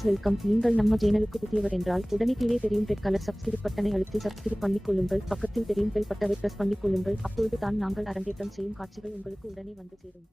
Viewers welcome. நீங்கள் நம்ம சேனலுக்கு புதியவர் என்றால் உடனே கீழே தெரியும் ரெட் கலர் சப்ஸ்கிரைப் பட்டனை அழுத்தி சப்ஸ்கிரைப் பண்ணிக்கொள்ளுங்கள். பக்கத்தில் தெரியும் பெல் பட்டனை பிரஸ் பண்ணிக்கொள்ளுங்கள். அப்பொழுது தான் நாங்கள் அரங்கேற்றம் செய்யும் காட்சிகள் உங்களுக்கு உடனே வந்து சேரும்.